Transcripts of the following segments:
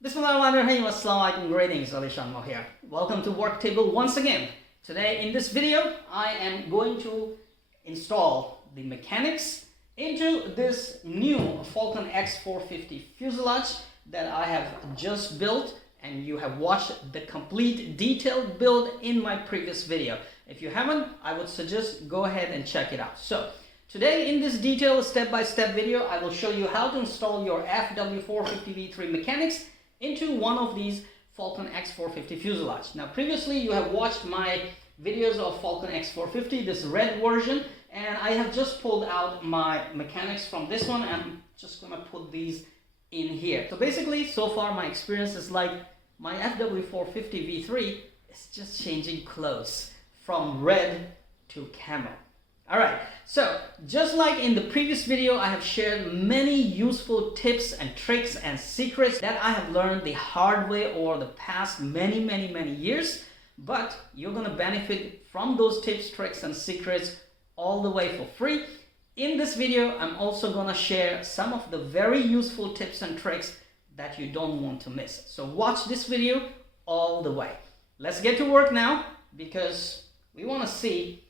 Bismillahirrahmanirrahim. Assalamualaikum. Greetings, alishanmao here. Welcome to Work Table once again. Today in this video, I am going to install the mechanics into this new Falcon X450 fuselage that I have just built, and you have watched the complete detailed build in my previous video. If you haven't, I would suggest go ahead and check it out. So today in this detailed step-by-step video, I will show you how to install your FW450 V3 mechanics into one of these Falcon X450 fuselage. Now previously you have watched my videos of Falcon X450, this red version, and I have just pulled out my mechanics from this one, and I'm just gonna put these in here. So basically, so far my experience is like my FW450 V3 is just changing clothes from red to camo. Alright, so just like in the previous video, I have shared many useful tips and tricks and secrets that I have learned the hard way over the past many years, but you're going to benefit from those tips, tricks and secrets all the way for free. In this video, I'm also going to share some of the very useful tips and tricks that you don't want to miss. So watch this video all the way. Let's get to work now, because we want to see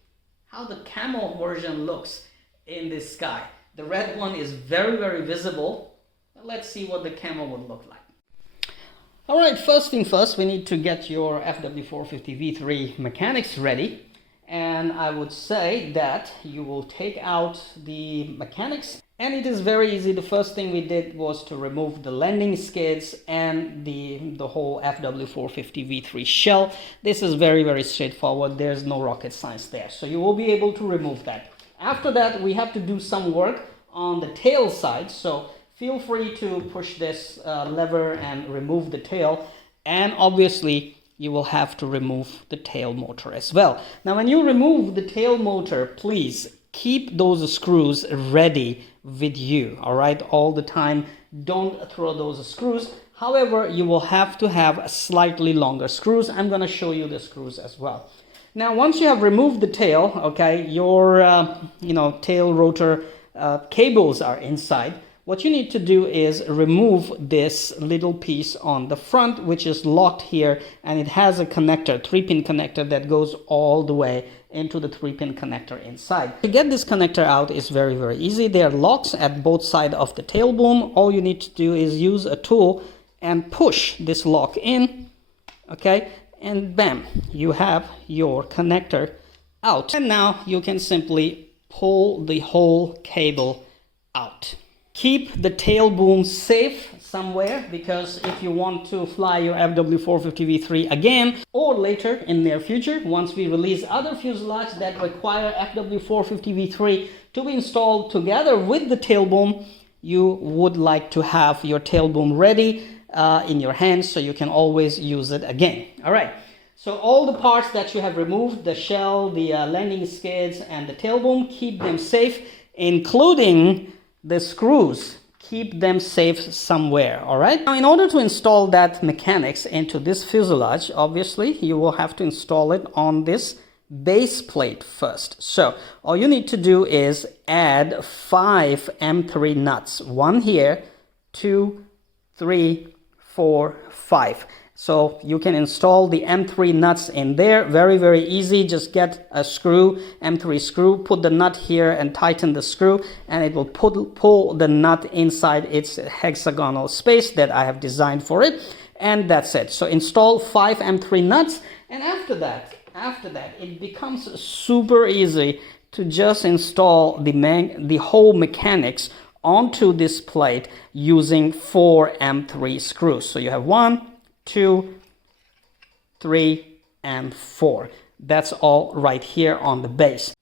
how the camo version looks in this sky. The red one is very visible. Let's see what the camo would look like. Alright, first thing first, we need to get your FW450 V3 mechanics ready. And I would say that you will take out the mechanics, and it is very easy. The first thing we did was to remove the landing skids and the whole FW450 V3 shell. This is very straightforward. There's no rocket science there, so you will be able to remove that. After that, we have to do some work on the tail side, so feel free to push this lever and remove the tail, and obviously you will have to remove the tail motor as well. Now when you remove the tail motor, please keep those screws ready with you, all right, all the time. Don't throw those screws. However, you will have to have slightly longer screws. I'm going to show you the screws as well. Now once you have removed the tail, okay, your tail rotor cables are inside. What you need to do is remove this little piece on the front, which is locked here, and it has a connector, 3-pin connector that goes all the way into the 3-pin connector inside. To get this connector out is very easy. There are locks at both sides of the tail boom. All you need to do is use a tool and push this lock in, okay, and bam, you have your connector out. And now you can simply pull the whole cable out. Keep the tail boom safe somewhere, because if you want to fly your FW450 V3 again, or later in near future, once we release other fuselage that require FW450 V3 to be installed together with the tail boom, you would like to have your tail boom ready in your hands, so you can always use it again. All right, so all the parts that you have removed, the shell, the landing skids and the tail boom, keep them safe, including the screws. Keep them safe somewhere. All right, now in order to install that mechanics into this fuselage, obviously you will have to install it on this base plate first. So all you need to do is add 5 M3 nuts, 1 here, 2, 3, 4, 5. So you can install the M3 nuts in there. Very easy. Just get a screw, M3 screw, put the nut here and tighten the screw, and it will pull the nut inside its hexagonal space that I have designed for it. And that's it. So install 5 M3 nuts, and after that it becomes super easy to just install the whole mechanics onto this plate using 4 M3 screws. So you have 1, 2, 3, and 4. That's all right here on the base.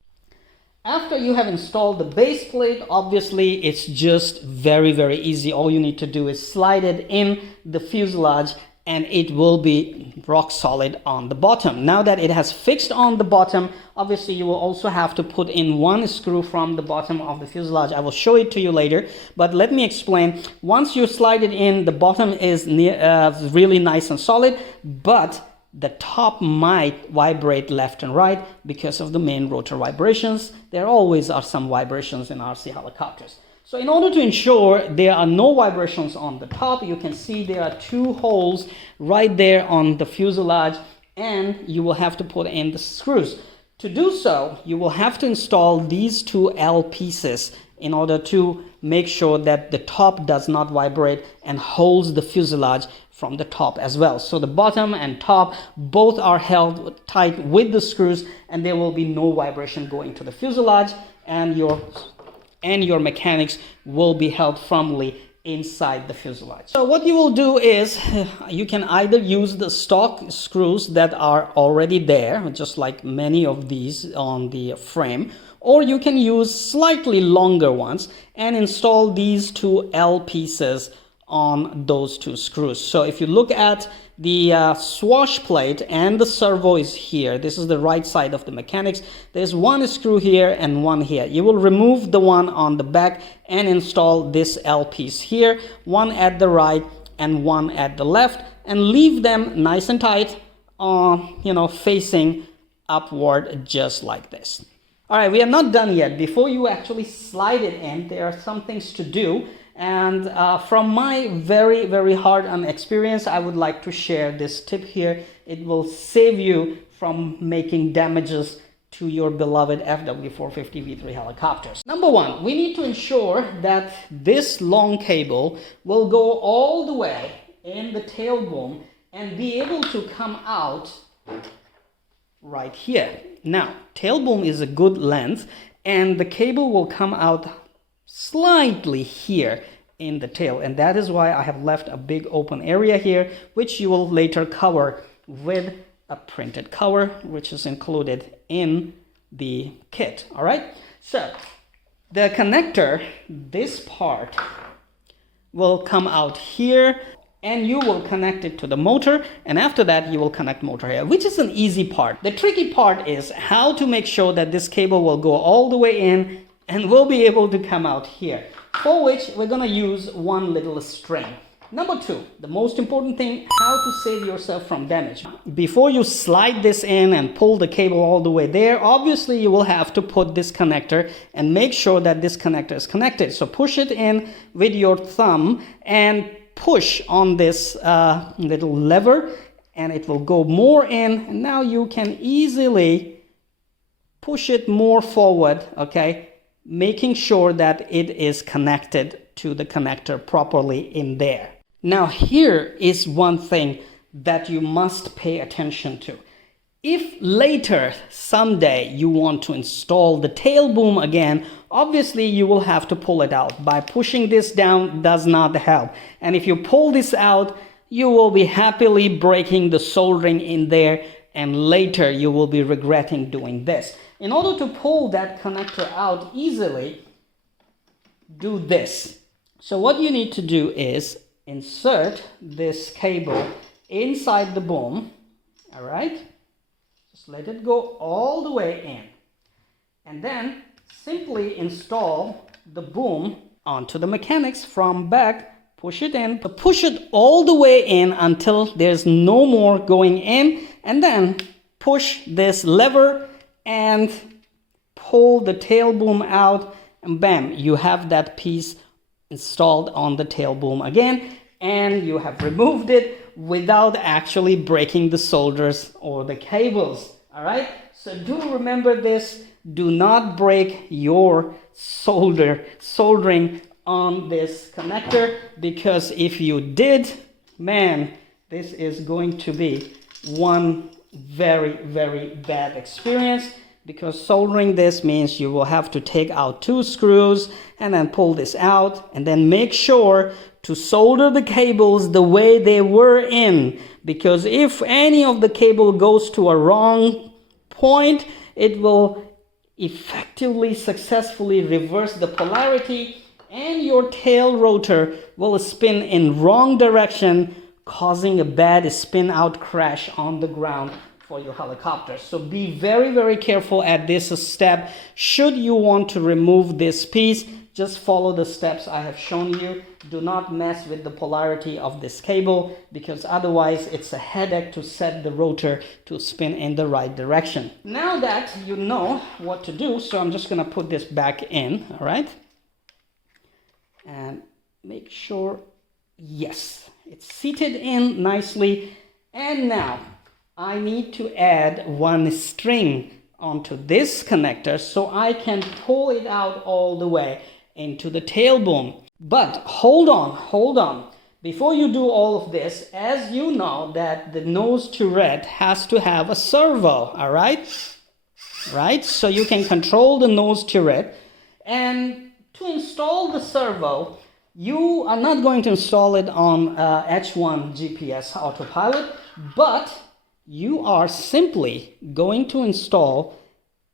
After you have installed the base plate, obviously it's just very easy. All you need to do is slide it in the fuselage, and it will be rock solid on the bottom. Now that it has fixed on the bottom, obviously you will also have to put in 1 screw from the bottom of the fuselage. I will show it to you later, but let me explain. Once you slide it in, the bottom is really nice and solid, but the top might vibrate left and right because of the main rotor vibrations. There always are some vibrations in RC helicopters. So in order to ensure there are no vibrations on the top, you can see there are two holes right there on the fuselage, and you will have to put in the screws. To do so, you will have to install these two L pieces in order to make sure that the top does not vibrate and holds the fuselage from the top as well. So the bottom and top both are held tight with the screws, and there will be no vibration going to the fuselage, and your mechanics will be held firmly inside the fuselage. So what you will do is you can either use the stock screws that are already there, just like many of these on the frame, or you can use slightly longer ones and install these two L pieces on those two screws. So if you look at the swash plate and the servo is here, this is the right side of the mechanics. There's one screw here and one here. You will remove the one on the back and install this L piece here, one at the right and one at the left, and leave them nice and tight, facing upward, just like this. All right, we are not done yet. Before you actually slide it in, there are some things to do. And from my very hard-earned experience, I would like to share this tip here. It will save you from making damages to your beloved FW450 V3 helicopters. Number one, we need to ensure that this long cable will go all the way in the tail boom and be able to come out right here. Now, tail boom is a good length, and the cable will come out slightly here in the tail, and that is why I have left a big open area here, which you will later cover with a printed cover, which is included in the kit. All right, so the connector, this part will come out here, and you will connect it to the motor, and after that you will connect motor here, which is an easy part. The tricky part is how to make sure that this cable will go all the way in and will be able to come out here, for which we're going to use one little string. Number two, the most important thing, how to save yourself from damage. Before you slide this in and pull the cable all the way there, obviously you will have to put this connector and make sure that this connector is connected. So push it in with your thumb and push on this little lever, and it will go more in, and now you can easily push it more forward, okay, making sure that it is connected to the connector properly in there. Now here is one thing that you must pay attention to. If later someday you want to install the tail boom again, obviously you will have to pull it out. By pushing this down does not help, and if you pull this out, you will be happily breaking the soldering in there, and later you will be regretting doing this. In order to pull that connector out easily, do this. So what you need to do is insert this cable inside the boom, all right? Just let it go all the way in, and then simply install the boom onto the mechanics from back, push it in, push it all the way in until there's no more going in, and then push this lever and pull the tail boom out, and bam, you have that piece installed on the tail boom again, and you have removed it without actually breaking the solders or the cables. All right, so do remember this. Do not break your soldering on this connector, because if you did, man, this is going to be one very bad experience, because soldering this means you will have to take out two screws and then pull this out, and then make sure to solder the cables the way they were in, because if any of the cable goes to a wrong point, it will effectively successfully reverse the polarity, and your tail rotor will spin in wrong direction, causing a bad spin out crash on the ground for your helicopter. So be very careful at this step. Should you want to remove this piece, just follow the steps I have shown you. Do not mess with the polarity of this cable, because otherwise it's a headache to set the rotor to spin in the right direction. Now that you know what to do, so I'm just going to put this back in, all right? and make sure, yes, it's seated in nicely. And now I need to add one string onto this connector so I can pull it out all the way into the tail boom. But hold on. Before you do all of this, as you know that the nose turret has to have a servo, all right? Right? So you can control the nose turret. And to install the servo, you are not going to install it on H1 GPS autopilot, but you are simply going to install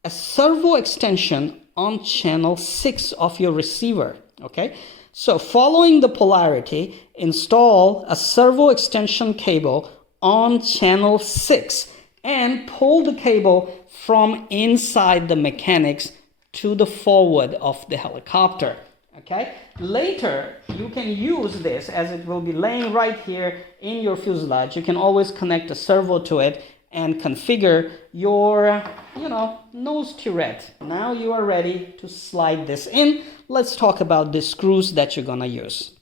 a servo extension on channel 6 of your receiver, okay? So following the polarity, install a servo extension cable on channel 6 and pull the cable from inside the mechanics to the forward of the helicopter. Okay, later you can use this as it will be laying right here in your fuselage. You can always connect a servo to it and configure your, nose turret. Now you are ready to slide this in. Let's talk about the screws that you're gonna use.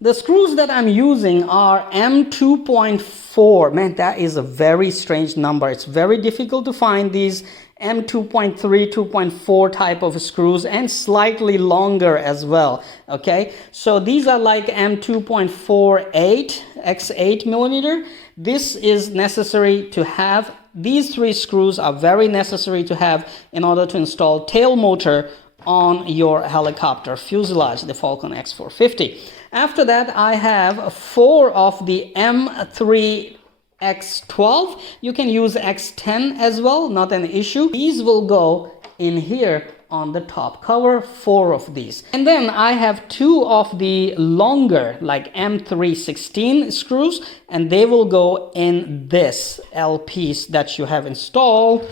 The screws that I'm using are M2.4. Man, that is a very strange number. It's very difficult to find these M2.3, 2.4 type of screws, and slightly longer as well. Okay, so these are like M2.48 x8 millimeter. This is necessary to have. These three screws are very necessary to have in order to install tail motor on your helicopter fuselage, the Falcon X450. After that, I have 4 of the M3 X12. You can use X10 as well, not an issue. These will go in here on the top cover, 4 of these. And then I have 2 of the longer, like M316 screws, and they will go in this L piece that you have installed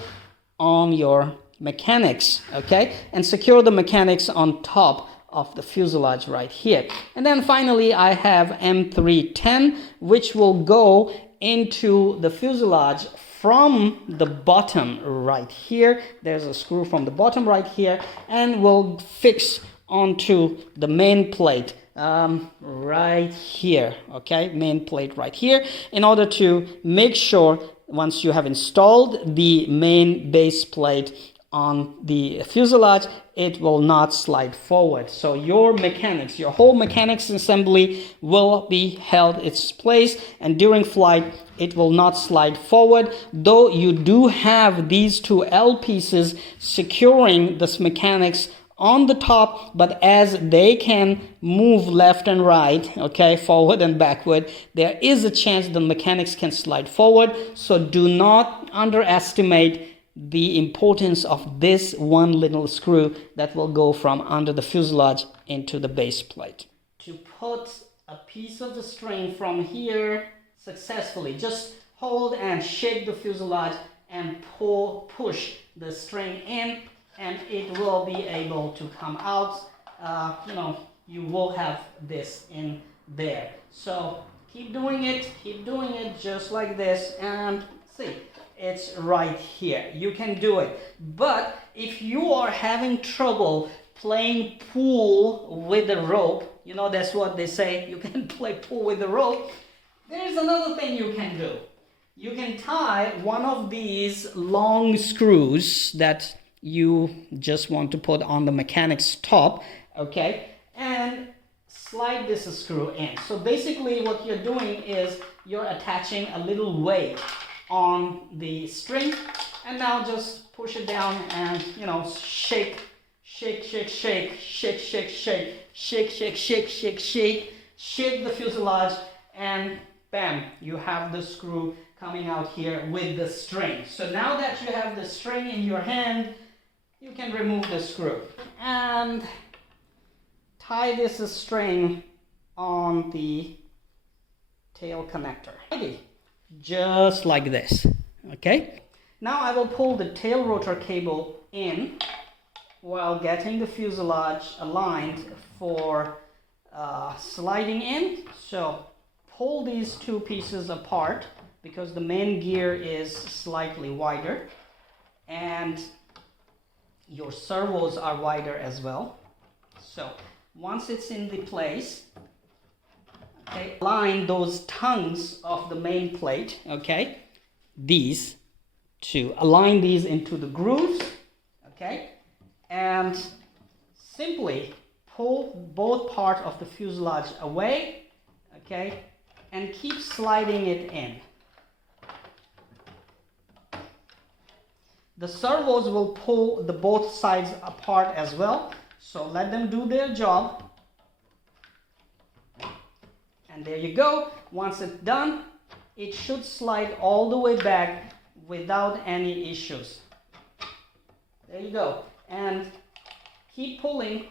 on your mechanics, okay? And secure the mechanics on top of the fuselage right here. And then finally I have M310, which will go into the fuselage from the bottom right here. There's a screw from the bottom right here and will fix onto the main plate right here, okay? Main plate right here, in order to make sure once you have installed the main base plate on the fuselage, it will not slide forward. So your mechanics, your whole mechanics assembly will be held its place, and during flight it will not slide forward, though you do have these 2 L pieces securing this mechanics on the top, but as they can move left and right, okay, forward and backward, there is a chance the mechanics can slide forward. So do not underestimate the importance of this one little screw that will go from under the fuselage into the base plate. To put a piece of the string from here successfully, just hold and shake the fuselage and push the string in, and it will be able to come out. You will have this in there. So keep doing it just like this, and see, it's right here. You can do it. But if you are having trouble playing pool with the rope, that's what they say, you can play pool with the rope, there's another thing you can do. You can tie one of these long screws that you just want to put on the mechanic's top, okay, and slide this screw in. So basically what you're doing is you're attaching a little weight on the string, and now just push it down and shake the fuselage, and bam, you have the screw coming out here with the string. So now that you have the string in your hand, you can remove the screw and tie this string on the tail connector. Ready? Just like this, okay? Now I will pull the tail rotor cable in while getting the fuselage aligned for sliding in. So pull these 2 pieces apart because the main gear is slightly wider and your servos are wider as well. So once it's in the place, okay, align those tongues of the main plate, okay, these two, align these into the grooves, okay, and simply pull both parts of the fuselage away, okay, and keep sliding it in. The servos will pull the both sides apart as well, so let them do their job. And there you go. Once it's done, it should slide all the way back without any issues. There you go. And keep pulling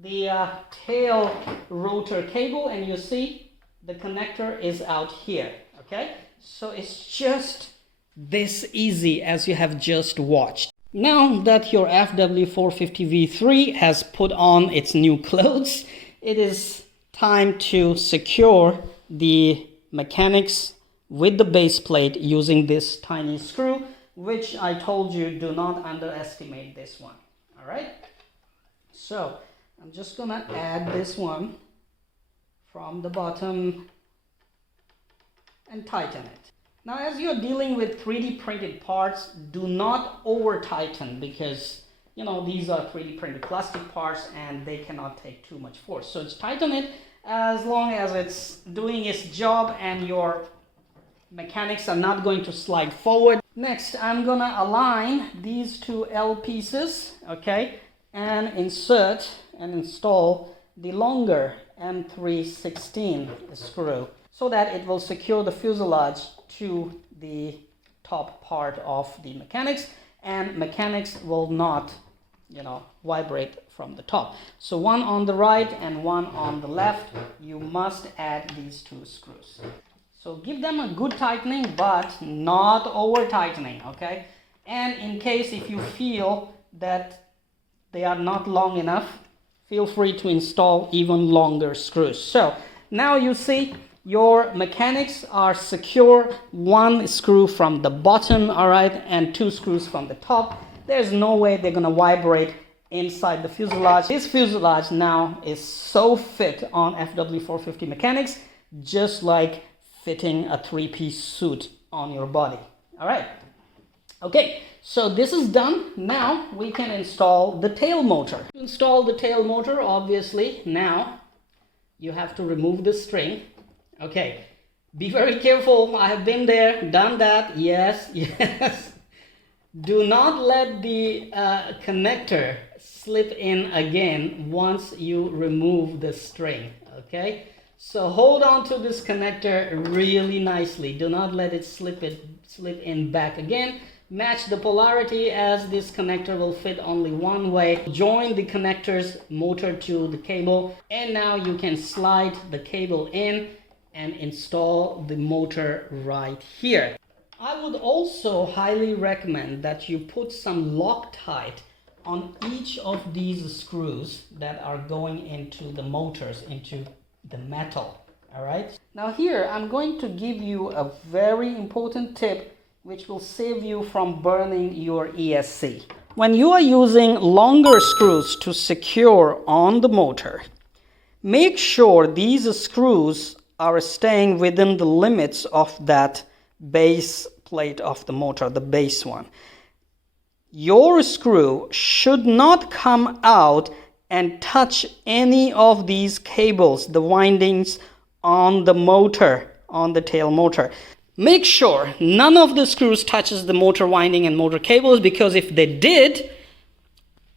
the tail rotor cable, and you see the connector is out here. Okay, so it's just this easy as you have just watched. Now that your FW450 V3 has put on its new clothes, it is time to secure the mechanics with the base plate using this tiny screw, which I told you, do not underestimate this one. All right, so I'm just gonna add this one from the bottom and tighten it. Now, as you're dealing with 3D printed parts, do not over tighten, because you know these are 3D printed plastic parts and they cannot take too much force. So just tighten it as long as it's doing its job and your mechanics are not going to slide forward. Next, I'm gonna align these two L pieces, okay, and insert and install the longer M316 screw so that it will secure the fuselage to the top part of the mechanics, and mechanics will not, you know, vibrate from the top. So one on the right and one on the left, you must add these two screws. So give them a good tightening, but not over tightening, okay? And in case if you feel that they are not long enough, feel free to install even longer screws. So now you see your mechanics are secure, one screw from the bottom, all right, and two screws from the top. There's no way they're gonna vibrate inside the fuselage. This fuselage now is so fit on FW450 mechanics, just like fitting a three-piece suit on your body. All right, okay, so this is done. Now we can install the tail motor. To install the tail motor, obviously now you have to remove the string. Okay, be very careful. I have been there, done that. Yes, yes. Do not let the connector slip in again once you remove the string. Okay, so hold on to this connector really nicely. Do not let it slip in back again. Match the polarity, as this connector will fit only one way. Join the connector's motor to the cable, and now you can slide the cable in and install the motor right here. I would also highly recommend that you put some Loctite on each of these screws that are going into the motors, into the metal. All right, now here I'm going to give you a very important tip which will save you from burning your ESC. When you are using longer screws to secure on the motor, make sure these screws are staying within the limits of that base plate of the motor, the base one. Your screw should not come out and touch any of these cables, the windings on the motor, on the tail motor. Make sure none of the screws touches the motor winding and motor cables, because if they did,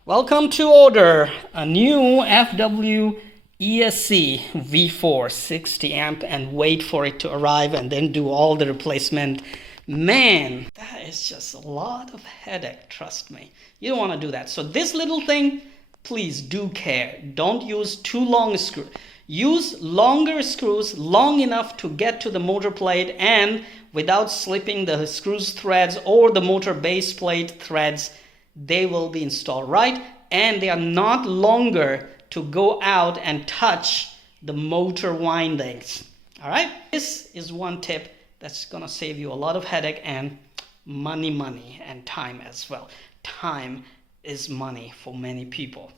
welcome to order a new FW ESC V4 60 amp and wait for it to arrive and then do all the replacement. Man, that is just a lot of headache, trust me. You don't want to do that. So this little thing, please do care. Don't use too long a screw. Use longer screws, long enough to get to the motor plate and without slipping the screws threads or the motor base plate threads. They will be installed right, and they are not longer to go out and touch the motor windings. All right, this is one tip that's gonna save you a lot of headache and money and time as well. Time is money for many people.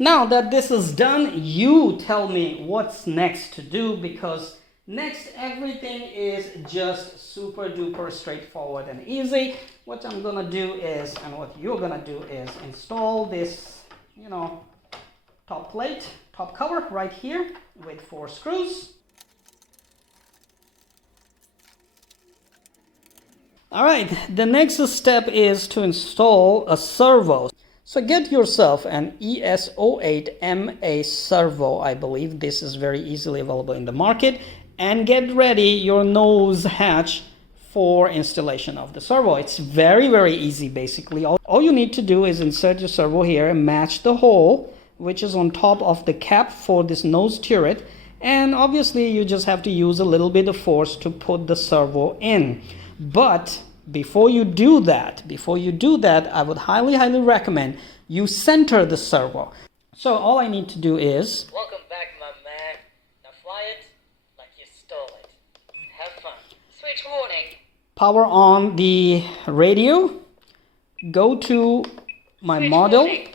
Now that this is done, you tell me what's next to do, because next everything is just super duper straightforward and easy. What I'm gonna do is, and what you're gonna do is install this, you know, top plate, top cover right here with 4 screws. All right, the next step is to install a servo. So get yourself an ES08MA servo. I believe this is very easily available in the market. And get ready your nose hatch for installation of the servo. It's very, very easy basically. All you need to do is insert your servo here and match the hole which is on top of the cap for this nose turret. And obviously you just have to use a little bit of force to put the servo in. But before you do that, I would highly recommend you center the servo. So all I need to do is... Welcome back, my man. Now fly it like you stole it. Have fun. Switch warning. Power on the radio. Go to my model. Warning.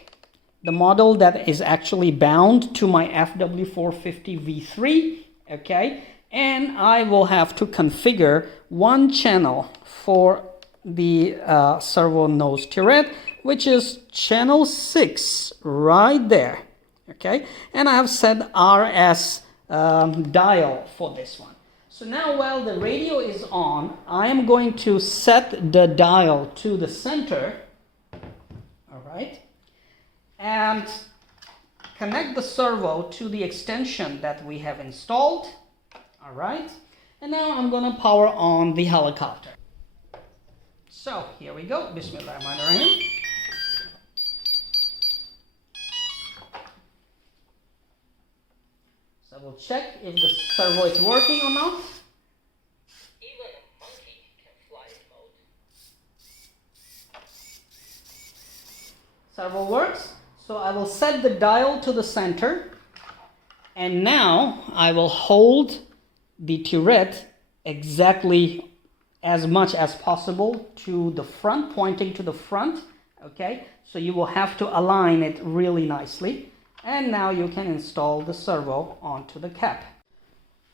The model that is actually bound to my FW450 V3. Okay. And I will have to configure one channel for the servo nose turret, which is channel 6 right there. Okay, and I have set RS dial for this one. So now while the radio is on, I am going to set the dial to the center. All right, and connect the servo to the extension that we have installed. All right, and now I'm gonna power on the helicopter. So here we go. Bismillahirrahmanirrahim. So we'll check if the servo is working or not. Even a monkey can fly in mode. Servo works. So I will set the dial to the center. And now I will hold the turret exactly as much as possible to the front, pointing to the front. Okay, so you will have to align it really nicely. And now you can install the servo onto the cap.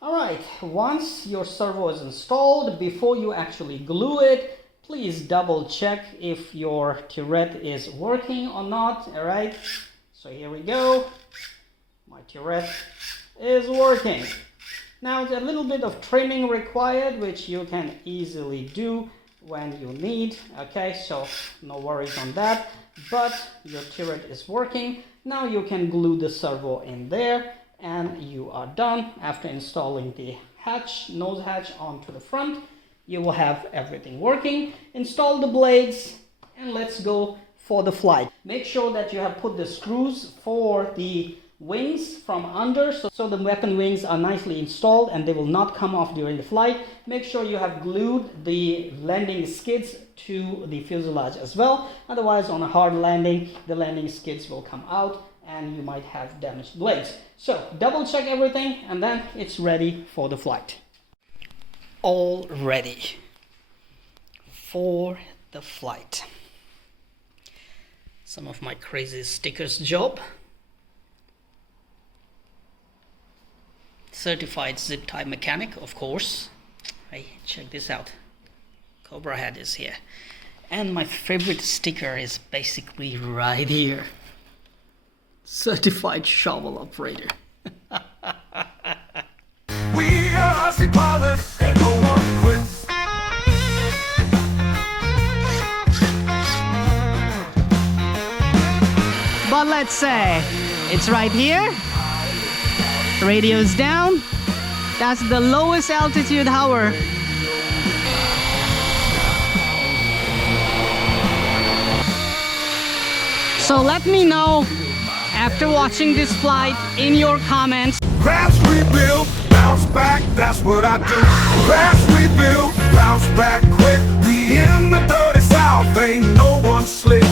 All right, once your servo is installed, before you actually glue it, please double check if your turret is working or not. All right, so here we go. My turret is working. Now, there's a little bit of trimming required, which you can easily do when you need. Okay, so no worries on that. But your turret is working. Now you can glue the servo in there, and you are done. After installing the hatch, nose hatch onto the front, you will have everything working. Install the blades, and let's go for the flight. Make sure that you have put the screws for the wings from under, so the weapon wings are nicely installed and they will not come off during the flight. Make sure you have glued the landing skids to the fuselage as well. Otherwise, on a hard landing, the landing skids will come out and you might have damaged blades. So double check everything and then it's ready for the flight. All ready for the flight. Some of my crazy stickers job. Certified zip tie mechanic, of course. Hey, check this out. Cobra head is here. And my favorite sticker is basically right here. Certified shovel operator. We are RC pilots and no one quits. But let's say it's right here. Radio's down. That's the lowest altitude hover. So let me know after watching this flight in your comments. Crash, rebuild, bounce back, that's what I do. Crash, rebuild, bounce back quick. We in the dirty south, ain't no one slick.